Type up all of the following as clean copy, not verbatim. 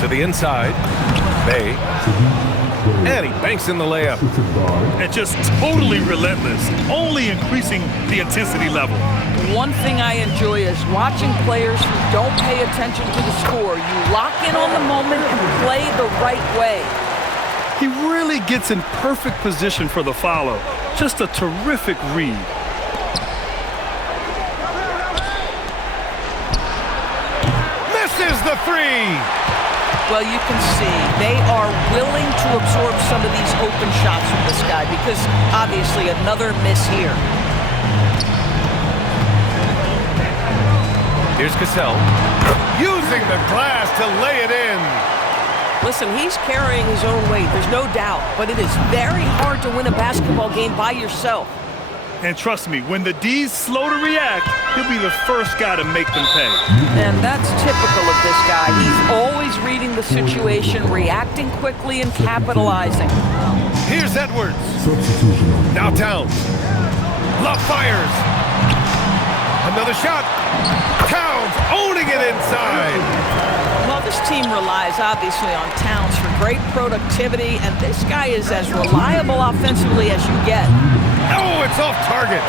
To the inside. Bay. And he banks in the layup. And just totally relentless, only increasing the intensity level. One thing I enjoy is watching players who don't pay attention to the score. You lock in on the moment and play the right way. He really gets in perfect position for the follow. Just a terrific read. Misses the three. Well, you can see they are willing to absorb some of these open shots from this guy because obviously another miss here. Here's Cassell. Using the glass to lay it in. Listen, he's carrying his own weight, there's no doubt, but it is very hard to win a basketball game by yourself. And trust me, when the D's slow to react, he'll be the first guy to make them pay. And that's typical of this guy. He's always reading the situation, reacting quickly, and capitalizing. Here's Edwards. Now Towns. Love fires. Another shot. Towns owning it inside. Well, this team relies obviously on Towns for great productivity, and this guy is as reliable offensively as you get. Oh, it's off target.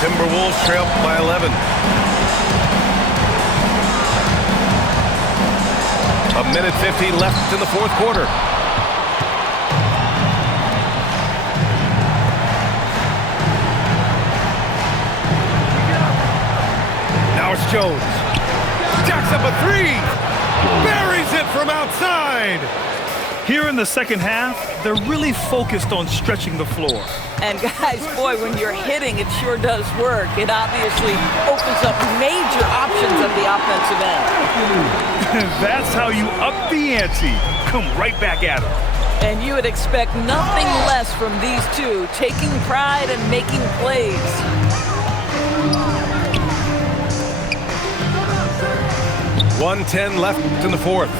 Timberwolves trail by 11. A minute 15 left in the fourth quarter. Now it's Jones. Jacks up a three. Buries it from outside. Here in the second half, they're really focused on stretching the floor. And guys, boy, when you're hitting, it sure does work. It obviously opens up major options at the offensive end. That's how you up the ante. Come right back at them. And you would expect nothing less from these two, taking pride and making plays. .110 left in the fourth.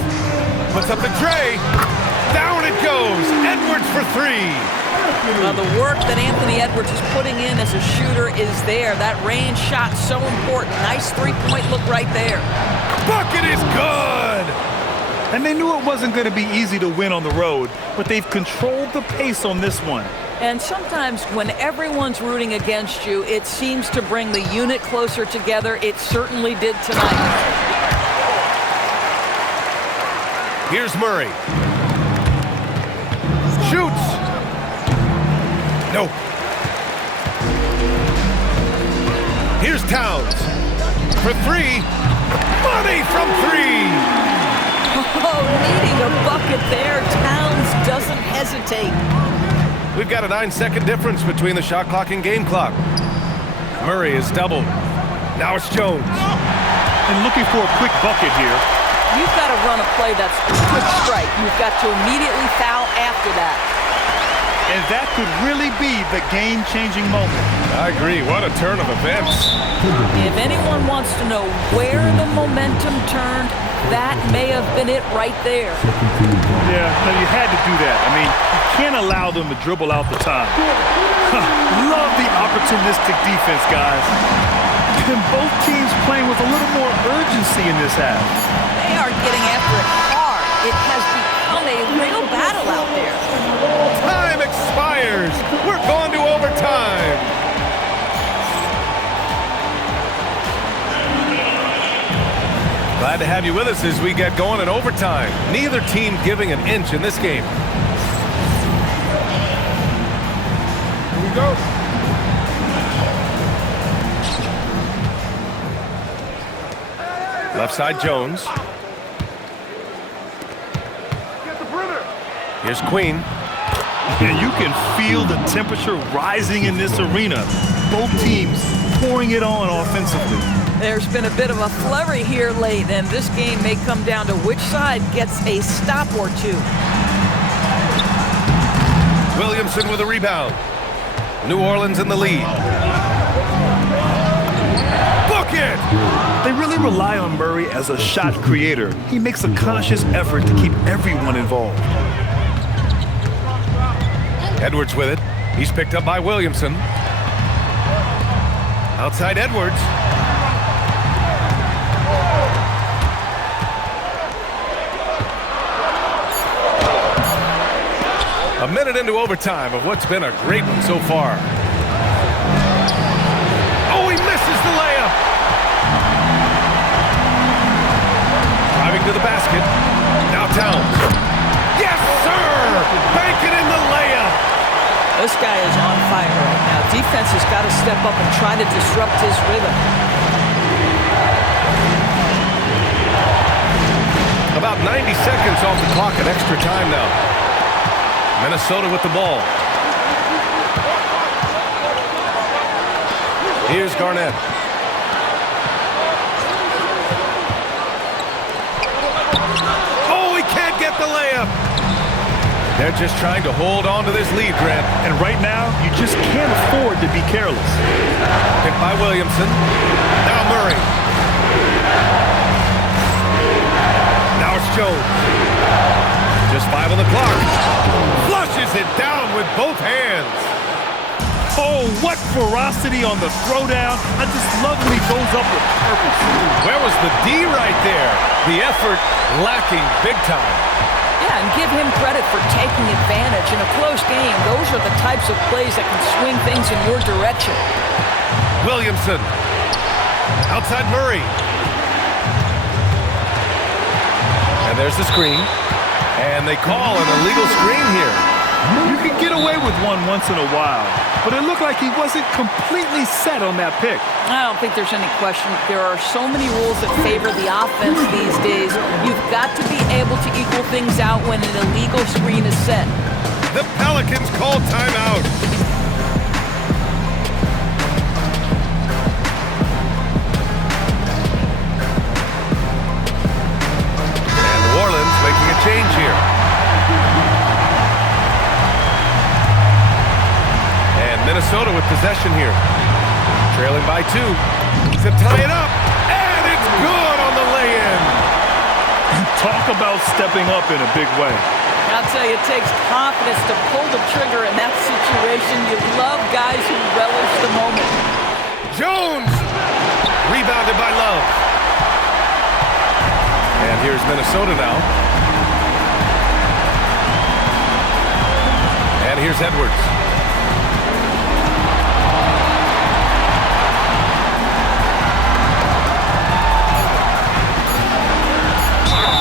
Puts up the tray. Down it goes. Edwards for three. Well, the work that Anthony Edwards is putting in as a shooter is there. That range shot so important. Nice three-point look right there. Bucket is good. And they knew it wasn't going to be easy to win on the road, but they've controlled the pace on this one. And sometimes when everyone's rooting against you, it seems to bring the unit closer together. It certainly did tonight. Here's Murray. Shoots. No. Here's Towns. For three. Money from three. Oh, needing a bucket there. Towns doesn't hesitate. We've got a 9-second difference between the shot clock and game clock. Murray is doubled. Now it's Jones. And looking for a quick bucket here. You've got to run a play that's a quick strike. You've got to immediately foul after that. And that could really be the game-changing moment. I agree. What a turn of events. If anyone wants to know where the momentum turned, that may have been it right there. Yeah, no, you had to do that. I mean, you can't allow them to dribble out the time. Love the opportunistic defense, guys. And both teams playing with a little more urgency in this half. They are getting after it hard. It has become a real battle out there. Time expires. We're going to overtime. Glad to have you with us as we get going in overtime. Neither team giving an inch in this game. Here we go. Left side Jones. Here's Queen. And you can feel the temperature rising in this arena. Both teams pouring it on offensively. There's been a bit of a flurry here late, and this game may come down to which side gets a stop or two. Williamson with a rebound. New Orleans in the lead. Bucket! They really rely on Murray as a shot creator. He makes a conscious effort to keep everyone involved. Edwards with it. He's picked up by Williamson. Outside Edwards. A minute into overtime of what's been a great one so far. Oh, he misses the layup. Driving to the basket. Now Towns. Yes, sir! Banking in the layup. This guy is on fire right now. Defense has got to step up and try to disrupt his rhythm. About 90 seconds off the clock at extra time now. Minnesota with the ball. Here's Garnett. Oh, he can't get the layup. They're just trying to hold on to this lead, Grant. And right now, you just can't afford to be careless. Picked by Williamson. Now Murray. Now it's Jones. Just 5 on the clock. Flushes it down with both hands. Oh, what ferocity on the throwdown. I just love when he goes up with purpose. Where was the D right there? The effort lacking big time. Yeah, and give him credit for taking advantage. In a close game, those are the types of plays that can swing things in your direction. Williamson. Outside Murray. And there's the screen. And they call an illegal screen here. You can get away with one once in a while, but it looked like he wasn't completely set on that pick. I don't think there's any question. There are so many rules that favor the offense these days. You've got to be able to equal things out when an illegal screen is set. The Pelicans call timeout. And New Orleans making a change here. Minnesota with possession here. Trailing by 2. To tie it up. And it's good on the lay-in. Talk about stepping up in a big way. I'll tell you, it takes confidence to pull the trigger in that situation. You love guys who relish the moment. Jones. Rebounded by Love. And here's Minnesota now. And here's Edwards.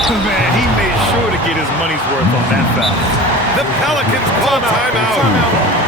Man, he made sure to get his money's worth on that foul. The Pelicans call timeout.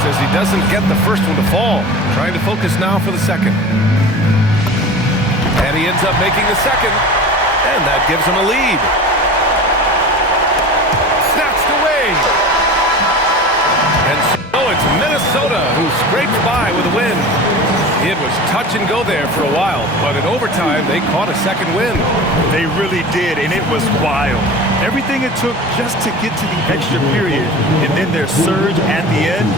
As he doesn't get the first one to fall. Trying to focus now for the second. And he ends up making the second. And that gives him a lead. Snatched away. And so it's Minnesota who scrapes by with a win. It was touch and go there for a while, but in overtime they caught a second win. They really did, and it was wild. Everything it took just to get to the extra period, and then their surge at the end.